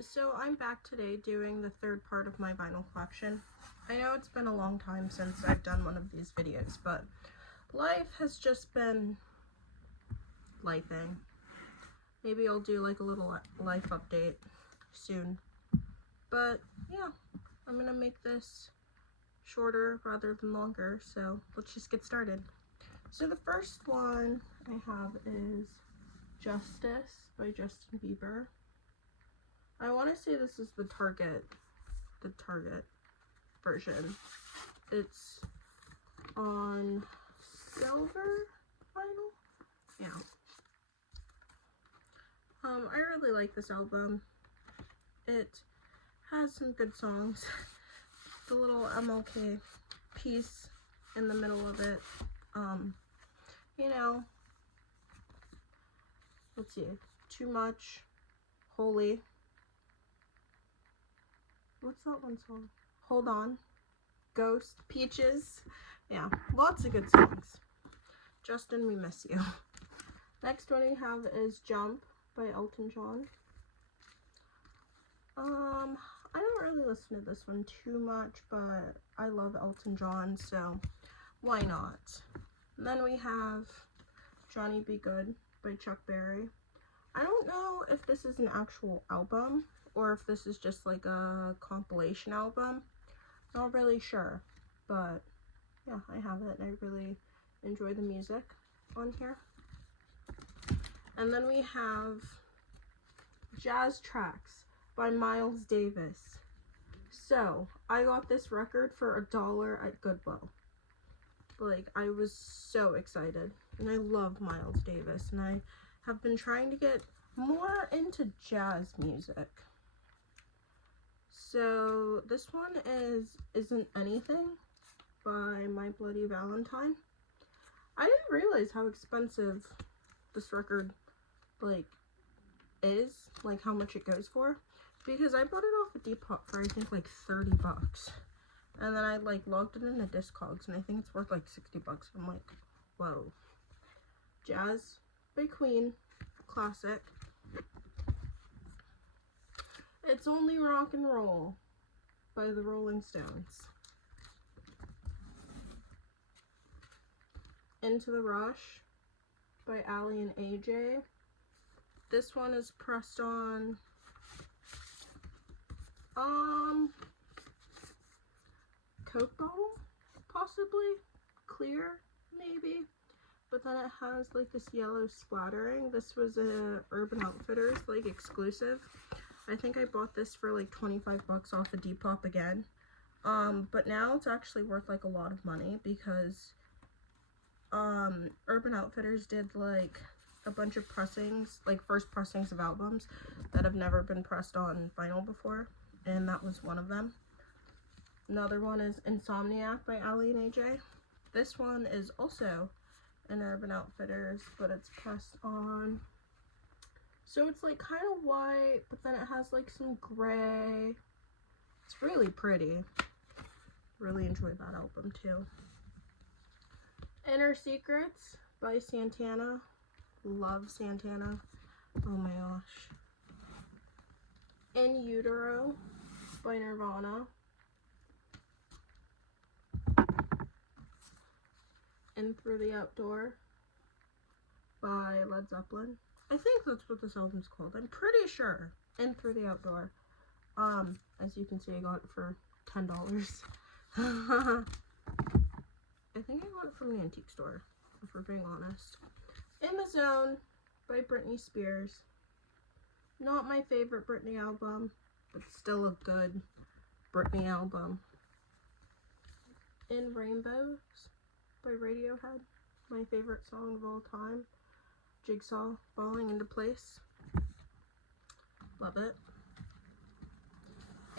So I'm back today doing the third part of my vinyl collection. I know it's been a long time since I've done one of these videos, but life has just been lifing. Maybe I'll do like a little life update soon. But yeah, I'm gonna make this shorter rather than longer, so let's just get started. So the first one I have is Justice by Justin Bieber. I want to say this is the Target version. It's on silver vinyl. Yeah. I really like this album. It has some good songs. The little MLK piece in the middle of it. You know, let's see. Too Much, Holy. What's that one song? Hold On, Ghost, Peaches. Yeah, lots of good songs. Justin, we miss you. Next one we have is Jump by Elton John. I don't really listen to this one too much, but I love Elton John, so why not? And then we have Johnny Be Good by Chuck Berry. I don't know if this is an actual album or if this is just like a compilation album. Not really sure, but yeah, I have it and I really enjoy the music on here. And then we have Jazz Tracks by Miles Davis. So I got this record for $1 at Goodwill. Like, I was so excited, and I love Miles Davis, and I have been trying to get more into jazz music. So this one is Isn't Anything by My Bloody Valentine. I didn't realize how expensive this record is, like how much it goes for, because I bought it off of Depop for I think like $30, and then I like logged it into Discogs and I think it's worth like $60. I'm like, whoa. Jazz by Queen, classic. It's Only Rock and Roll by the Rolling Stones. Into the Rush by Ali and AJ. This one is pressed on Coke bottle, possibly clear, maybe, but then it has like this yellow splattering. This was a Urban Outfitters like exclusive. I think I bought this for like $25 off of Depop again, but now it's actually worth like a lot of money because Urban Outfitters did like a bunch of pressings, like first pressings of albums that have never been pressed on vinyl before, and that was one of them. Another one is Insomniac by Ali and AJ. This one is also an Urban Outfitters, but it's pressed on, so it's like kind of white, but then it has like some gray. It's really pretty. Really enjoyed that album too. Inner Secrets by Santana. Love Santana. Oh my gosh. In Utero by Nirvana. In Through the Outdoor by Led Zeppelin. I think that's what this album's called. I'm pretty sure. In Through the Outdoor. As you can see, I got it for $10. I think I got it from an antique store, if we're being honest. In the Zone by Britney Spears. Not my favorite Britney album, but still a good Britney album. In Rainbows by Radiohead. My favorite song of all time. Jigsaw, Falling Into Place. Love it.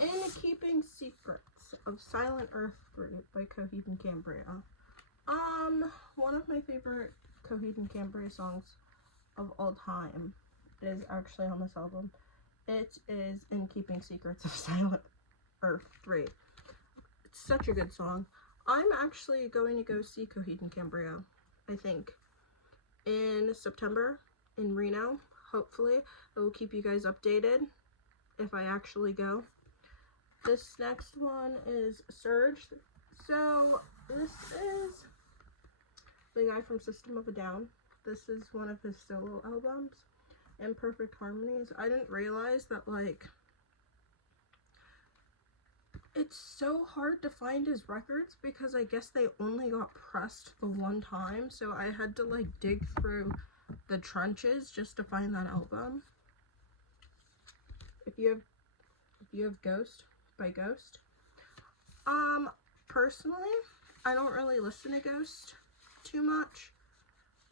In Keeping Secrets of Silent Earth 3 by Coheed and Cambria. One of my favorite Coheed and Cambria songs of all time is actually on this album. It is In Keeping Secrets of Silent Earth 3. It's such a good song. I'm actually going to go see Coheed and Cambria, I think, in September in Reno. Hopefully, I will keep you guys updated. if I actually go. This next one is Surge. So this is the guy from System of a Down. This is one of his solo albums, Imperfect Harmonies. I didn't realize that, like, it's so hard to find his records because I guess they only got pressed the one time, so I had to like dig through the trenches just to find that album. If you have Ghost by Ghost. Personally, I don't really listen to Ghost too much.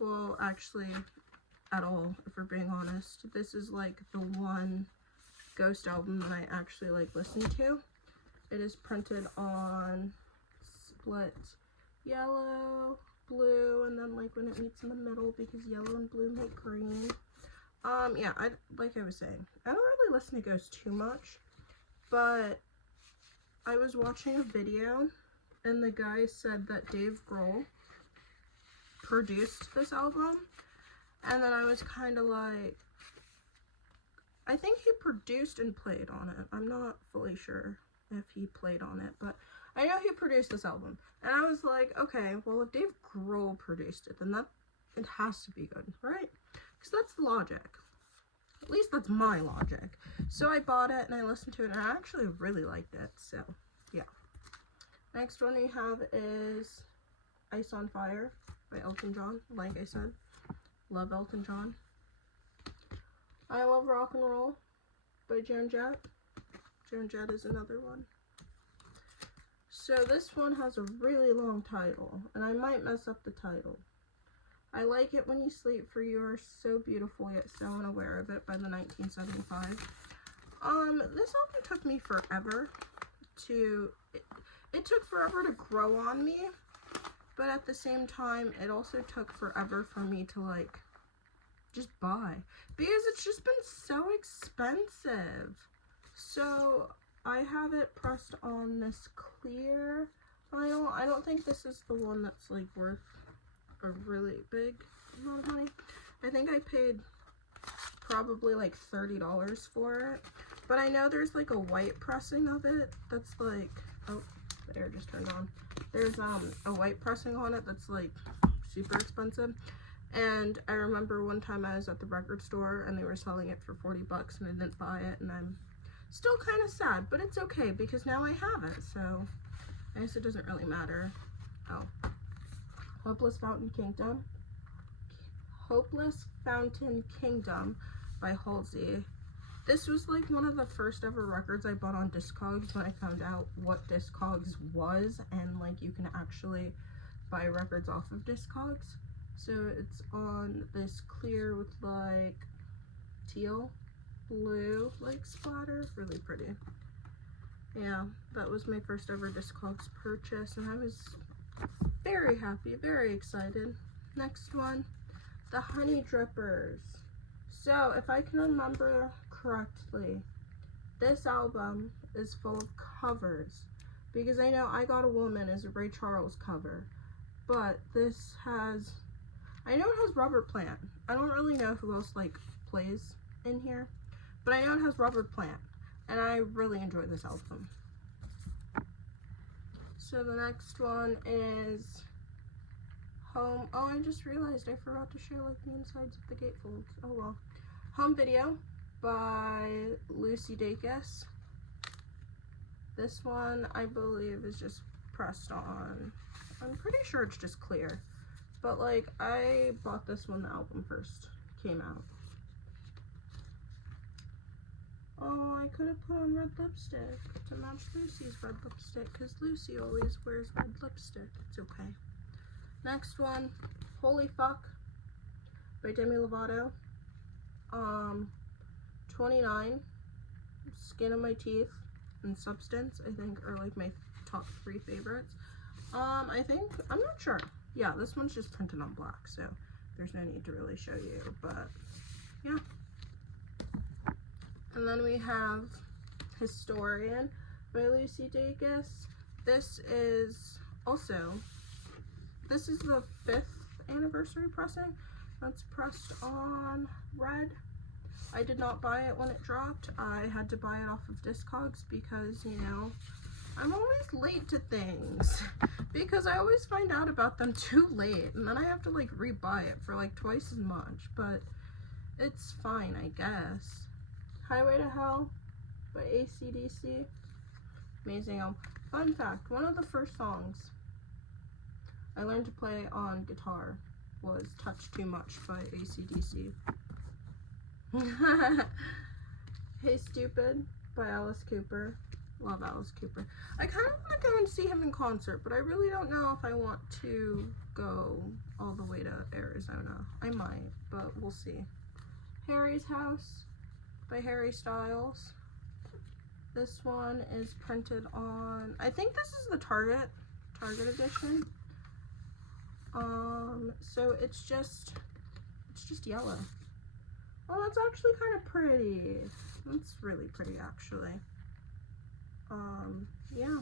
Well, actually, at all, if we're being honest. This is like the one Ghost album that I actually like listen to. It is printed on split yellow, blue, and then like when it meets in the middle because yellow and blue make green. Yeah, like I was saying, I don't really listen to Ghost too much, but I was watching a video and the guy said that Dave Grohl produced this album, and then I was kind of like, I think he produced and played on it. I'm not fully sure if he played on it, but I know he produced this album, and I was like, okay, well, if Dave Grohl produced it, then it has to be good, right? Because that's the logic. At least that's my logic. So I bought it and I listened to it, and I actually really liked it. So yeah. Next one we have is Ice on Fire by Elton John. Like I said, love Elton John. I Love Rock and Roll by Joan Jett. Joan Jett is another one. So this one has a really long title, and I might mess up the title. I Like It When You Sleep, For You Are So Beautiful Yet So Unaware of It by the 1975. This album took me forever to, it took forever to grow on me, but at the same time, it also took forever for me to like, just buy, because it's just been so expensive. So I have it pressed on this clear vinyl. I don't think this is the one that's like worth a really big amount of money. I think I paid probably like $30 for it, but I know there's like a white pressing of it that's like, oh, the air just turned on. There's a white pressing on it that's like super expensive. And I remember one time I was at the record store and they were selling it for 40 bucks and I didn't buy it, and I'm still kind of sad, but it's okay because now I have it, so I guess it doesn't really matter. Oh. Hopeless Fountain Kingdom. Hopeless Fountain Kingdom by Halsey. This was like one of the first ever records I bought on Discogs when I found out what Discogs was, and like you can actually buy records off of Discogs. So it's on this clear with like teal, blue, like splatter. Really pretty. Yeah, that was my first ever Discogs purchase, and I was very happy, very excited. Next one, the Honey Drippers. So if I can remember correctly, this album is full of covers, because I know I Got a Woman is a Ray Charles cover, but this has, I know it has Robert Plant. I don't really know who else like plays in here, but I know it has Robert Plant, and I really enjoy this album. So the next one is Home. Oh, I just realized I forgot to show like the insides of the gatefolds. Oh well. Home Video by Lucy Dacus. This one I believe is just pressed on. I'm pretty sure it's just clear, but like I bought this when the album first came out. Oh, I could have put on red lipstick to match Lucy's red lipstick, because Lucy always wears red lipstick. It's okay. Next one, Holy Fuck by Demi Lovato. 29, Skin of My Teeth, and Substance, I think, are like my top 3 favorites. I think, I'm not sure. Yeah, this one's just printed on black, so there's no need to really show you, but yeah. And then we have Historian by Lucy Dacus. This is the 5th anniversary pressing. That's pressed on red. I did not buy it when it dropped. I had to buy it off of Discogs because, you know, I'm always late to things because I always find out about them too late and then I have to like rebuy it for like twice as much, but it's fine, I guess. Highway to Hell by AC/DC. Amazing album. Fun fact, one of the first songs I learned to play on guitar was Touch Too Much by AC/DC. Hey Stupid by Alice Cooper. Love Alice Cooper. I kind of want to go and see him in concert, but I really don't know if I want to go all the way to Arizona. I might, but we'll see. Harry's House by Harry Styles. This one is printed on, I think this is the Target edition. So it's just yellow. Oh, that's actually kind of pretty. That's really pretty, actually. Yeah.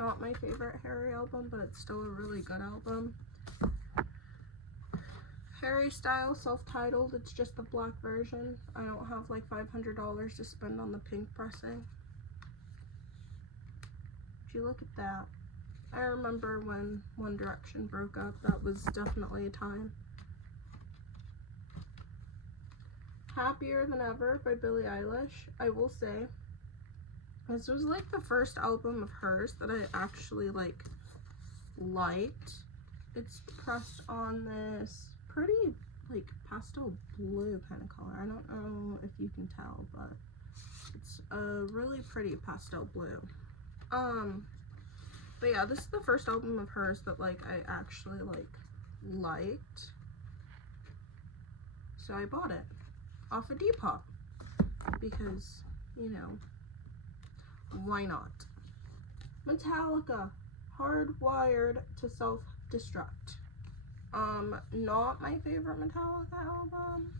Not my favorite Harry album, but it's still a really good album. Harry Styles, self-titled. It's just the black version. I don't have like $500 to spend on the pink pressing. Would you look at that? I remember when One Direction broke up. That was definitely a time. Happier Than Ever by Billie Eilish. I will say, this was like the first album of hers that I actually like liked. It's pressed on this pretty like pastel blue kind of color. I don't know if you can tell, but it's a really pretty pastel blue. But yeah, this is the first album of hers that like I actually like liked. So I bought it off of Depop because, you know, why not? Metallica, Hardwired to Self-Destruct. Not my favorite Metallica album.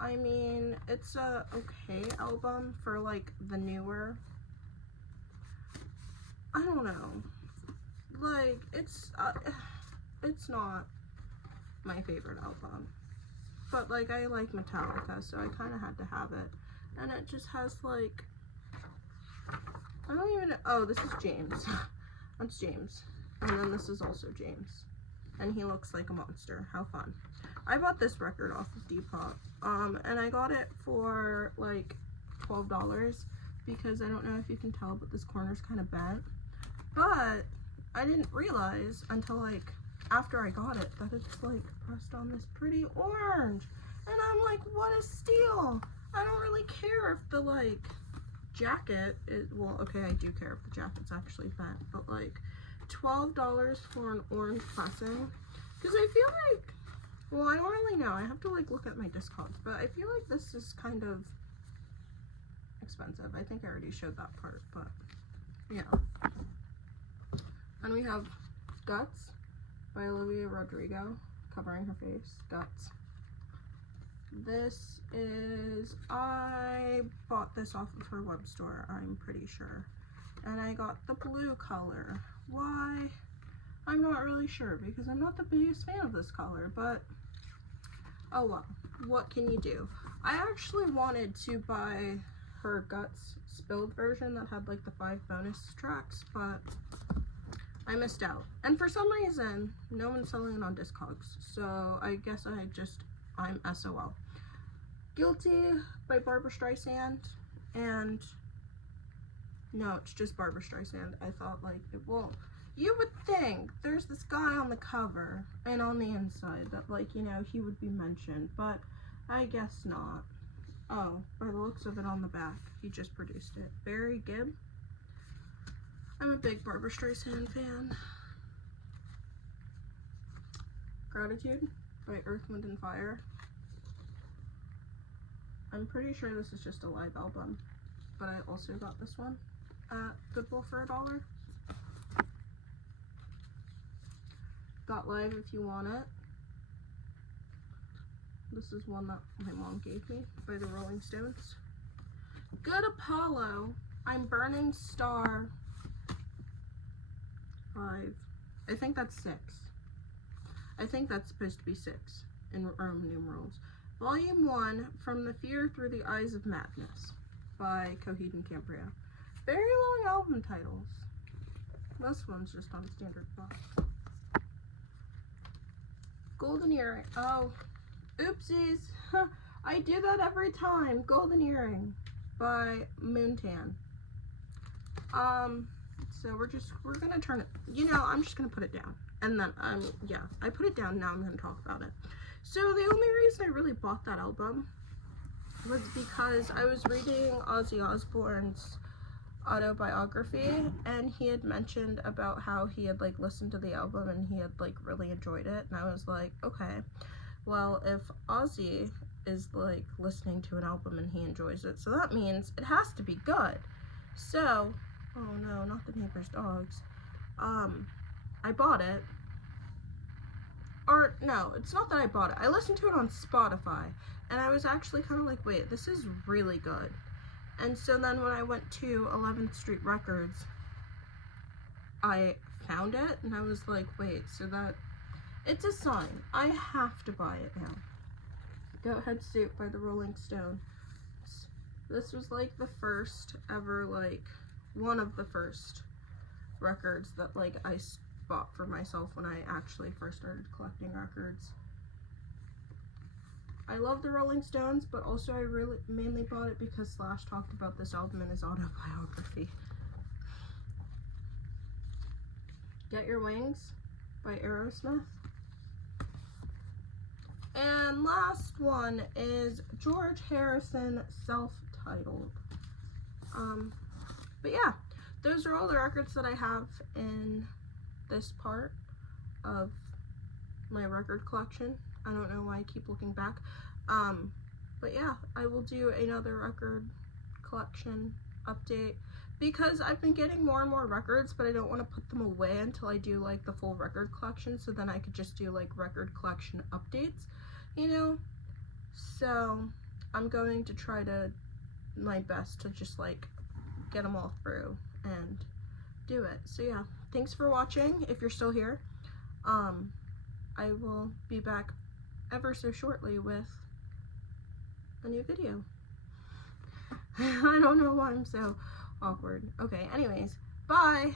I mean, it's a okay album for like the newer. I don't know. Like, it's not my favorite album. But like, I like Metallica, so I kind of had to have it. And it just has like, I don't even know. Oh, this is James. That's James. And then this is also James. And he looks like a monster. How fun. I bought this record off of Depop. And I got it for like $12 because I don't know if you can tell, but this corner's kind of bent. But I didn't realize until like after I got it that it's like pressed on this pretty orange. And I'm like, what a steal. I don't really care if the like jacket is, well, okay, I do care if the jacket's actually bent, but like $12 for an orange pressing, because I feel like, well, I don't really know, I have to like look at my Discogs, but I feel like this is kind of expensive. I think I already showed that part, but yeah. And we have Guts by Olivia Rodrigo, covering her face. Guts. This is, I bought this off of her web store, I'm pretty sure. And I got the blue color. Why? I'm not really sure because I'm not the biggest fan of this color, but oh well, what can you do? I actually wanted to buy her Guts spilled version that had like the 5 bonus tracks, but I missed out. And for some reason, no one's selling it on Discogs, so I guess I'm SOL. Guilty by Barbra Streisand, and no, it's just Barbra Streisand. I thought like, well, you would think there's this guy on the cover and on the inside that like, you know, he would be mentioned, but I guess not. Oh, by the looks of it on the back, he just produced it. Barry Gibb. I'm a big Barbra Streisand fan. Gratitude by Earth, Wind and Fire. I'm pretty sure this is just a live album, but I also got this one at Goodwill for $1. Got Live If You Want It. This is one that my mom gave me by the Rolling Stones. Good Apollo, I'm Burning Star 5. I think that's 6. I think that's supposed to be 6 in Roman numerals. Volume 1, From the Fear Through the Eyes of Madness by Coheed and Cambria. Very long album titles. This one's just on standard box. Golden Earring. Oh, oopsies. I do that every time. Golden Earring by Moontan. So we're gonna turn it, I'm just gonna put it down. And then, yeah, I put it down, now I'm gonna talk about it. So the only reason I really bought that album was because I was reading Ozzy Osbourne's autobiography, and he had mentioned about how he had like listened to the album and he had like really enjoyed it, and I was like, okay, well, if Ozzy is like listening to an album and he enjoys it, so that means it has to be good. So, oh no, not the neighbor's dogs. I bought it. Or no, it's not that I bought it. I listened to it on Spotify, and I was actually kind of like, wait, this is really good. And so then when I went to 11th Street Records, I found it, and I was like, wait, so that, it's a sign. I have to buy it now. Goathead Suit by the Rolling Stones. This was like the first ever, like, one of the first records that, like, I bought for myself when I actually first started collecting records. I love the Rolling Stones, but also I really mainly bought it because Slash talked about this album in his autobiography. Get Your Wings by Aerosmith. And last one is George Harrison, self-titled. But yeah, those are all the records that I have in this part of my record collection. I don't know why I keep looking back. But yeah, I will do another record collection update because I've been getting more and more records, but I don't want to put them away until I do like the full record collection, so then I could just do like record collection updates, So I'm going to try to my best to just like get them all through and do it. So yeah, thanks for watching if you're still here. I will be back ever so shortly with a new video. I don't know why I'm so awkward. Okay, anyways, bye!